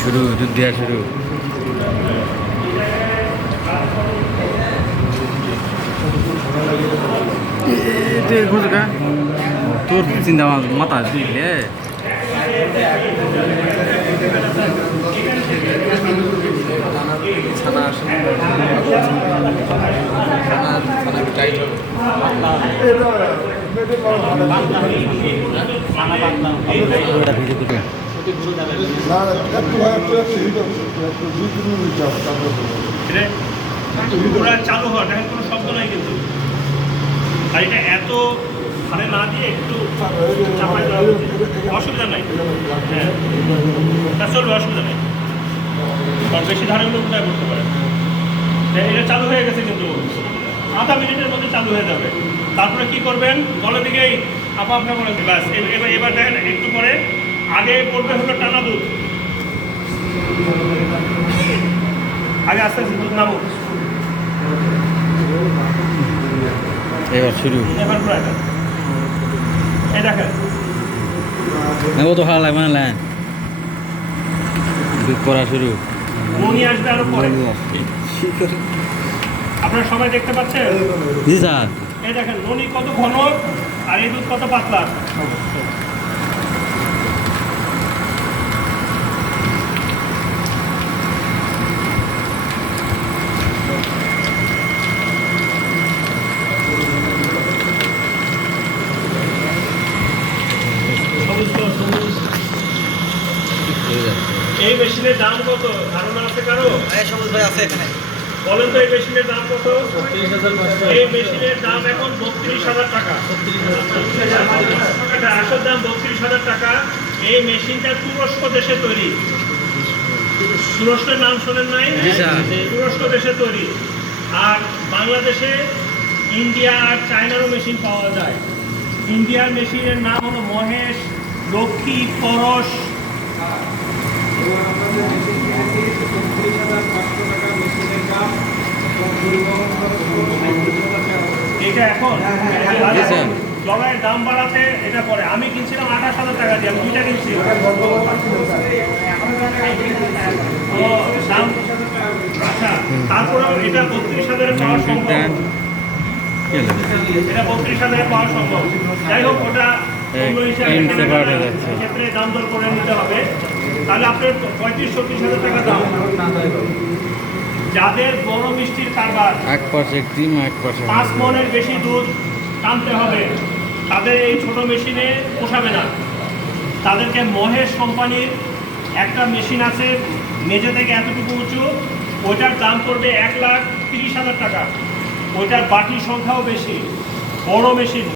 শুরু দুধ দেওয়া শুরু। তোর চিন্তা মাথা দিলে ছানা আসে ছানা টাইট হবে চালু হওয়া দেখেন কোনো শব্দ নাই কিন্তু আর এটা এত ভারে না দিয়ে একটু চাপাই দেওয়া অসুবিধা নাই। হ্যাঁ তা চলবে, অসুবিধা নেই, কারণ বেশি ধারেগুলো কোথায় করতে পারে। এটা চালু হয়ে গেছে কিন্তু আধা মিনিটের মধ্যে চালু হয়ে যাবে। তারপরে কি করবেন, গলের দিকেই আপা আপনার করে ব্যাস। এবার দেখেন একটু পরে আগে পড়বে হলো টানা দুধ, আগে আস্তে আস্তে দুধ নামুক। এবার শুরু। এবার পুরো এই দেখেন ও তো ভালো লাগবে না দুধ করা শুরু। মনি আসবে আরো পরে, আপনারা সবাই দেখতে পাচ্ছেন। জি স্যার। এই দেখেন ননি কত ঘন আর এই দুধ কত পাতলা। এই মেশিনের দাম কত ধারণা আছে কারো? সবুজ ভাই আছে এখানে, বলেন তো এই মেশিনের দাম কত? এই মেশিনের দাম এখন ৩২,০০০ টাকা। এটা আসল দাম ৩২,০০০ টাকা। এই মেশিনটা তুরস্ক দেশে তৈরি। তুরস্কের নাম শোনেন নাই? তুরস্ক দেশে তৈরি। আর বাংলাদেশে ইন্ডিয়া আর চায়নারও মেশিন পাওয়া যায়। ইন্ডিয়ার মেশিনের নাম হলো মহেশ, লক্ষ্মী, পরশ। এটা এখন জলের দাম বাড়াতে এটা পরে আমি কিনছিলাম ২৮,০০০ টাকা দিয়ে, আমি দুইটা কিনছি। আচ্ছা, তারপরে এটা ৩২,০০০ পাওয়া সম্ভব, এটা ৩২,০০০ পাওয়া সম্ভব। যাই হোক, ওটা ক্ষেত্রে দাম দর করে নিতে হবে। তাহলে আপনার ৩৫-৩৬,০০০ টাকা দাম। যাদের বড় মিষ্টির কারবার 5 মনের বেশি দুধ টানতে হবে, তাদের এই ছোট মেশিনে পোষাবে না। তাদেরকে মহেশ কোম্পানির একটা মেশিন আছে, মেঝে থেকে এতটুকু উঁচু, ওইটার দাম পড়বে 1,30,০০০ টাকা। ওইটার বাটির সংখ্যাও বেশি, বড় মেশিন।